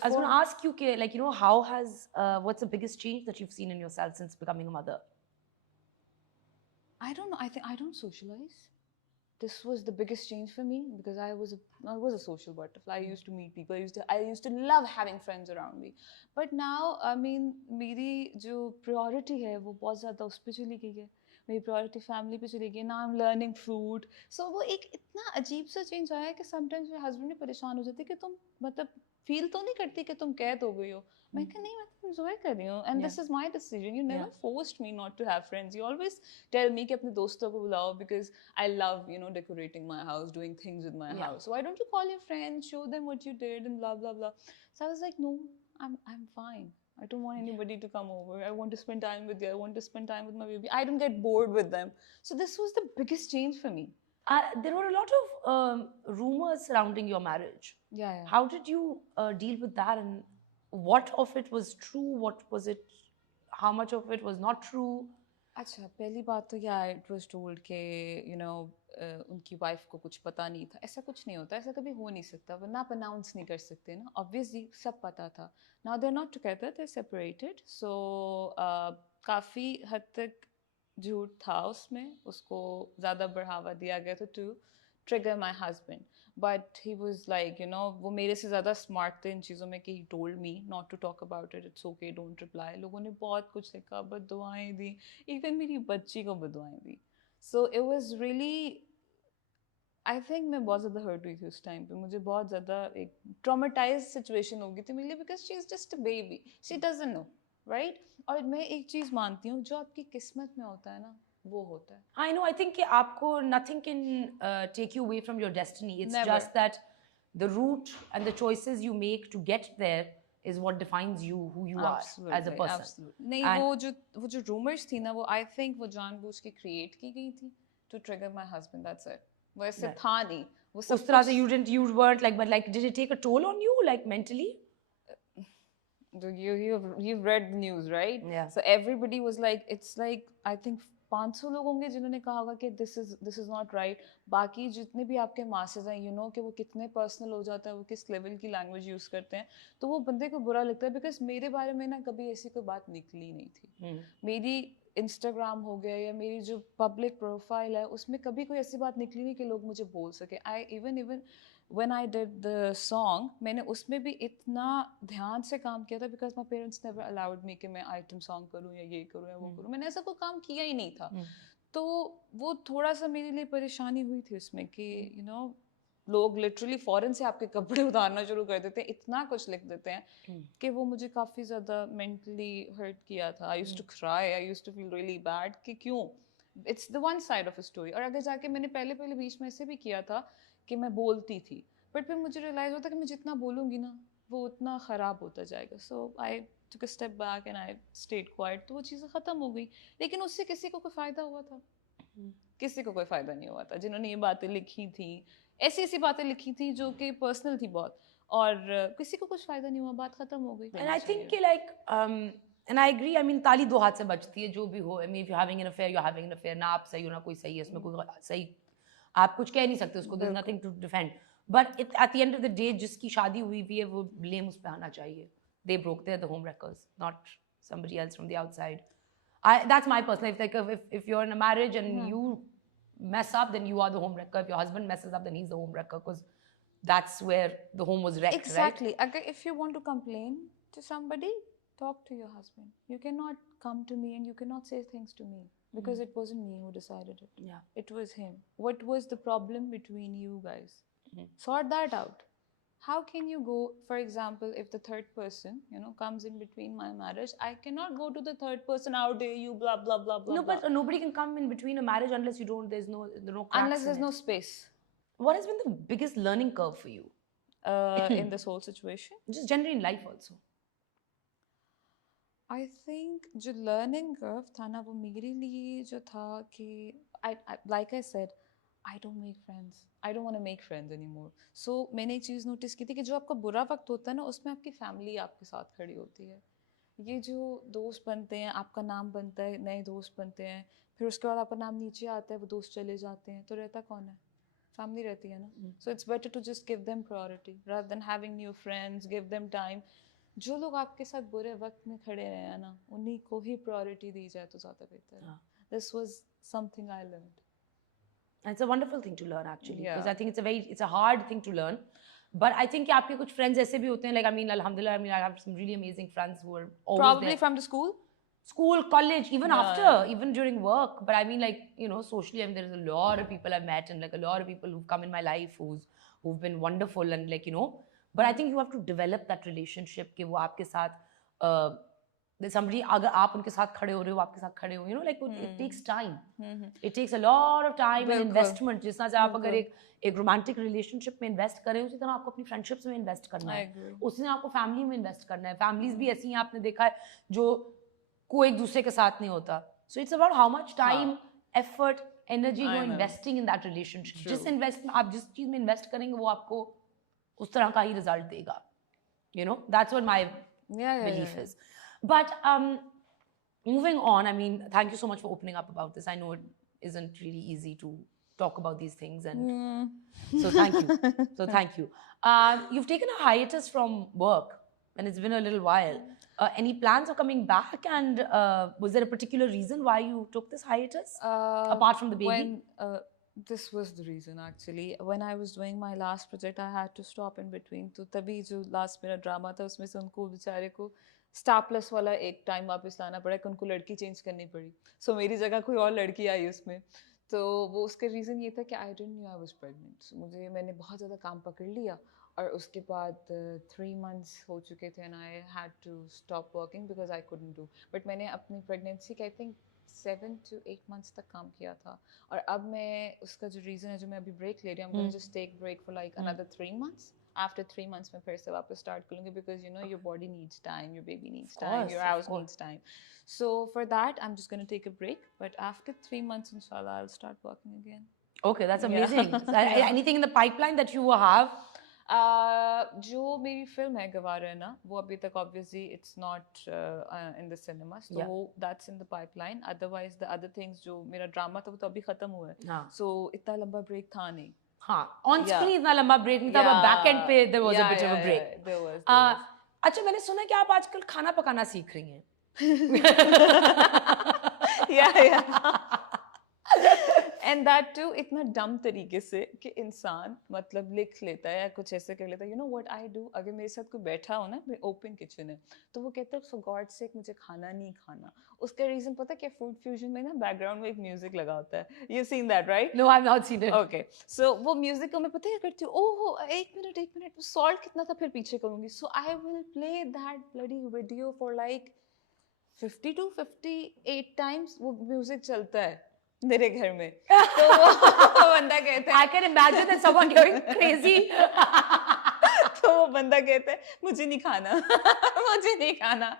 I was going to ask you, like, how has, what's the biggest change that you've seen in yourself since becoming a mother? I don't know. I think I don't socialize. This was the biggest change for me because I was a social butterfly. I used to meet people. I used to love having friends around me. But now, I mean, मेरी जो priority है वो बहुत ज़्यादा उस पे चली गई है. मेरी priority family पे चली गई. Now I'm learning food. So वो एक इतना अजीब सा change आया है कि sometimes मेरे husband भी परेशान हो जाते हैं कि तुम मतलब feel तो नहीं करती कि तुम कैद हो गई हो. मैं कहा नहीं, मैं तो enjoy कर रही हूँ. And this is my decision. You never forced me not to have friends. You always tell me कि अपने दोस्तों को बुलाओ because I love, decorating my house, doing things with my house. So why don't you call your friends, show them what you did, and blah blah blah. So I was like, no, I'm fine. I don't want anybody to come over. I want to spend time with you. I want to spend time with my baby. I don't get bored with them. So this was the biggest change for me. There were a lot of rumors surrounding your marriage. Yeah. How did you deal with that, and what of it was true? What was it? How much of it was not true? अच्छा, पहली बात तो या it was told कि उनकी wife को कुछ पता नहीं था. ऐसा कुछ नहीं होता, ऐसा कभी हो नहीं सकता. वो ना अनाउंस नहीं कर सकते ना. ऑब्वियसली सब पता था. Now they are not together, they are separated. So काफ़ी हद तक झूठ था उसमें. उसको ज़्यादा बढ़ावा दिया गया था to trigger my husband. But he was like वो मेरे से ज़्यादा स्मार्ट थे इन चीज़ों में कि he told me not to talk about it. It's okay, don't reply. लोगों ने बहुत कुछ लिखा, बददुआएं दी. इवन मेरी बच्ची को बददुआएं दी. So it was really, I think मैं बहुत ज़्यादा हर्ट हुई थी उस टाइम पे. मुझे बहुत ज़्यादा एक ट्रॉमेटाइज सिचुएशन हो गई थी मेरे लिए because she is just a baby. She doesn't know, right. और मैं एक चीज़ मानती हूँ, जो आपकी किस्मत में होता है ना वो होता है. I know. I think कि आपको nothing can take you away from your destiny. It's Never. just that the route and the choices you make to get there is what defines you, who you are as a person. Absolutely. नहीं, वो जो rumors थी ना, वो I think वो जानबूझ के create की गई थी to trigger my husband. That's it. वो ऐसे था नहीं. वो सब उस तरह से you weren't like, but like, did it take a toll on you, like mentally? You've read the news, right? Yeah. So everybody was like, it's like I think 500 लोग होंगे जिन्होंने कहा होगा कि this is not right. बाकी जितने भी आपके masses हैं, कि वो कितने personal हो जाता है, वो किस level की language use करते हैं, तो वो बंदे को बुरा लगता है. because मेरे बारे में ना कभी ऐसी कोई बात निकली नहीं थी. मेरी Instagram हो गया या मेरी जो public profile है उसमें कभी कोई ऐसी बात निकली नहीं कि लोग मुझे बोल सके. I even when I did the song, मैंने उसमें भी इतना ध्यान से काम किया था because my parents never allowed me कि मैं item song करूँ या ये करूँ या वो करूँ. मैंने ऐसा कोई काम किया ही नहीं था. तो वो थोड़ा सा मेरे लिए परेशानी हुई थी उसमें कि लोग लिटरली फॉरेन से आपके कपड़े उतारना शुरू कर देते हैं, इतना कुछ लिख देते हैं कि वो मुझे काफ़ी ज़्यादा मेंटली हर्ट किया था. I used to cry, I used to feel really bad कि क्यों. It's the one side of a story. और आगे जाके मैंने पहले बीच में ऐसे भी किया था कि मैं बोलती थी, बट फिर मुझे रियलाइज़ होता कि मैं जितना बोलूँगी ना वो उतना ख़राब होता जाएगा. सो आई took a step back and I stayed quiet. तो वो चीज़ें ख़त्म हो गई. लेकिन उससे किसी को कोई फ़ायदा हुआ था? किसी को कोई फ़ायदा नहीं हुआ था. जिन्होंने ये बातें लिखी थी, ऐसी बातें लिखी थी जो कि पर्सनल थी बहुत, और किसी को कुछ फ़ायदा नहीं हुआ. बात ख़त्म हो गई. And I think कि like and I agree. I mean, ताली दो हाथ से बजती है, जो भी हो. I mean, if you're having an affair, you're having an affair. ना आप सही हो ना कोई सही है, इसमें कोई सही आप कुछ कह नहीं सकते उसको. There's nothing to defend. But at the end of the day, जिसकी शादी हुई हुई है वो blame उस पे आना चाहिए. They broke the home wreckers, not somebody else from the outside. That's my personal. If you're in a marriage and you mess up, then you are the home wrecker. If your husband messes up, then he's the home wrecker, because that's where the home was wrecked. Exactly. Right? If you want to complain to somebody, talk to your husband. You cannot come to me and you cannot say things to me because it wasn't me who decided it. Yeah. It was him. What was the problem between you guys? Sort that out. How can you go, for example, if the third person, comes in between my marriage, I cannot go to the third person, how dare you, blah, blah, blah, blah. No, but nobody can come in between a marriage unless you don't, there's no cracks unless there's in it. no space. What has been the biggest learning curve for you? In this whole situation? Just generally in life also. I think जो learning curve था ना, वो मेरे लिए जो था कि like I said, I don't make friends. I don't want to make friends anymore. So मैंने एक चीज़ नोटिस की थी कि जो आपका बुरा वक्त होता है ना, उसमें आपकी फैमिली आपके साथ खड़ी होती है. ये जो दोस्त बनते हैं, आपका नाम बनता है, नए दोस्त बनते हैं, फिर उसके बाद आपका नाम नीचे आता है, वो दोस्त चले जाते हैं, तो रहता कौन है? फैमिली रहती है ना, so it's better to just give them priority rather than having new friends, give them time. जो लोग आपके साथ बुरे वक्त में खड़े रहे हैं ना, उन्हीं को ही प्रायोरिटी दी जाए तो ज़्यादा बेहतर है. This was something I learned. And it's a wonderful thing to learn actually, Yeah. because I think it's a hard thing to learn. But I think कि आपके कुछ friends ऐसे भी होते हैं, like I mean, alhamdulillah, I mean, I have some really amazing friends who are always Probably there. from the school, college, even Yeah. after, even during work. But I mean, like, you know, socially, I mean, there's a lot of people I've met and like a lot of people who've come in my life who've been wonderful and like, you know. But I think you have to develop that relationship कि वो आपके साथ somebody अगर आप उनके साथ खड़े हो रहे हो, आपके साथ खड़े हो, you know, like it takes time. It takes a lot of time and investment. जिस तरह से आप अगर एक romantic relationship में invest करें, उसी तरह आपको अपनी friendships में invest करना है. उसी तरह आपको family में invest करना है. Families भी ऐसी हैं, आपने देखा है, जो कोई एक दूसरे के साथ नहीं होता. So it's about how much time, effort, energy you're investing in that relationship. आप जिस चीज में invest करेंगे, वो आपको उस तरह का ही result देगा. You know, that's what my belief is. But moving on, I mean, thank you so much for opening up about this. I know it isn't really easy to talk about these things, and so thank you. So thank you. You've taken a hiatus from work, and it's been a little while. Any plans of coming back? And was there a particular reason why you took this hiatus, apart from the baby? This was the reason actually. When I was doing my last project, I had to stop in between. तो तभी जो last मेरा drama था, उसमें से उनको बेचारे को स्टार प्लस वाला एक टाइम वापस लाना पड़ा कि उनको लड़की चेंज करनी पड़ी. सो मेरी जगह कोई और लड़की आई उसमें. तो वो उसका रीज़न ये था कि I didn't know I was pregnant. मैंने बहुत ज़्यादा काम पकड़ लिया और उसके बाद 3 months हो चुके थे and I had to stop working because I couldn't do. But मैंने अपनी प्रेगनेंसी का आई थिंक 7 to 8 months तक काम किया था. और अब मैं उसका जो रीज़न है, जो मैं अभी ब्रेक ले रही हूँ, I'm gonna just take break for like another 3 months. After 3 months मैं फिर से वापस स्टार्ट करूँगी because you know your body needs time, your baby needs time, your house needs time. So for that I'm just going to take a break. But after 3 months inshallah I'll start working again. Okay, that's amazing. Anything in the pipeline that you will have? जो मेरी film है गवार है ना, वो अभी तक obviously it's not in the cinemas, so that's in the pipeline. Otherwise the other things, जो मेरा ड्रामा था वो तो अभी खत्म हुआ है. So इतना लंबा ब्रेक था नहीं. हाँ, on screen इतना लंबा ब्रेक नहीं था, but back end पे there was a bit of a break. There was. अच्छा, मैंने सुना कि आप आजकल खाना पकाना सीख रही हैं. Yeah. And that too इतना डम तरीके से कि इंसान मतलब लिख लेता है या कुछ ऐसे कर लेता है. You know what I do? अगर मेरे साथ कोई बैठा हो ना, मेरे ओपन किचन है, तो वो कहता है for God's sake मुझे खाना नहीं खाना. उसका रीजन पता है क्या? फूड फ्यूजन में ना बैकग्राउंड में एक म्यूजिक लगा होता है. You've seen that, right? No, I've not seen it. Okay. So वो म्यूजिक को मैं पता है क्या करती हूँ? ओह, एक मिनट सॉल्ट कितना था, फिर पीछे करूँगी. So I will play that bloody video for like 50 to 58 times. वो म्यूजिक चलता है मेरे घर में. तो वो बंदा कहता है, I can imagine that someone going crazy. तो वो बंदा कहता है मुझे नहीं खाना. मुझे नहीं खाना.